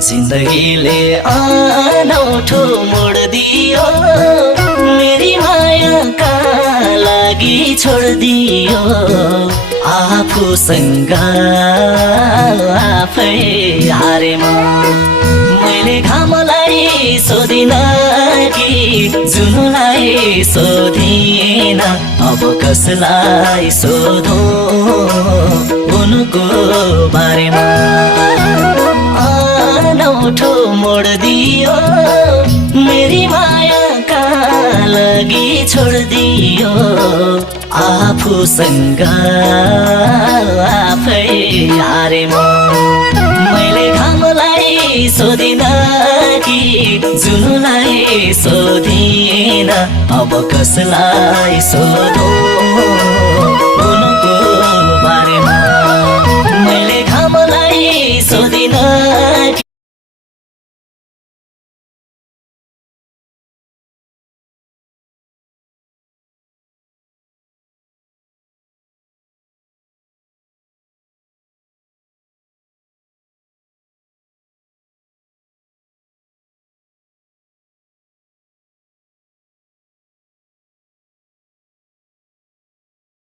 जिन्दगीले अनौठो मोड दियो मेरी मायाका लागि छोड दियो आफूसँग आफै हारे म मैले घामलाई सोधिन कि जुनलाई सोधिन अब कसलाई सोधौं उनको बारेमा अनौठो मोड दियो मेरी मायाका लागि छोड दियो आफूसँग आफै हारे म मैले घामलाई सोधिन कि जुनलाई सोधिन अब कसलाई सोधौं उनको बारेमा मैले घामलाई सोधिन